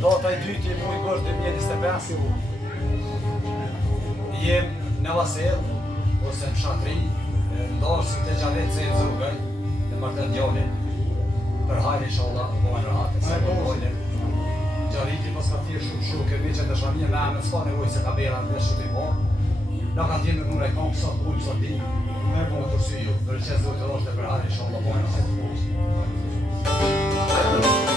Data i dytë i muaj Gosh 2025. Jem në Vasell, ose në Shatri, ndarësit e Gjavet se e zrugaj, në Martën Djoni, për hajnë inshallah, pojnë rahatës, se pojnë. Gjaviti pas ka tjerë shumë shukë, me që të shamije me amë, s'ka nevoj se ka bera në shumë të i po. Na ka tjenë në nëre kam kësat ullë, kësat di, me po më tërsi ju, për që zdo të doshte për hajnë inshallah, pojnë rahatës.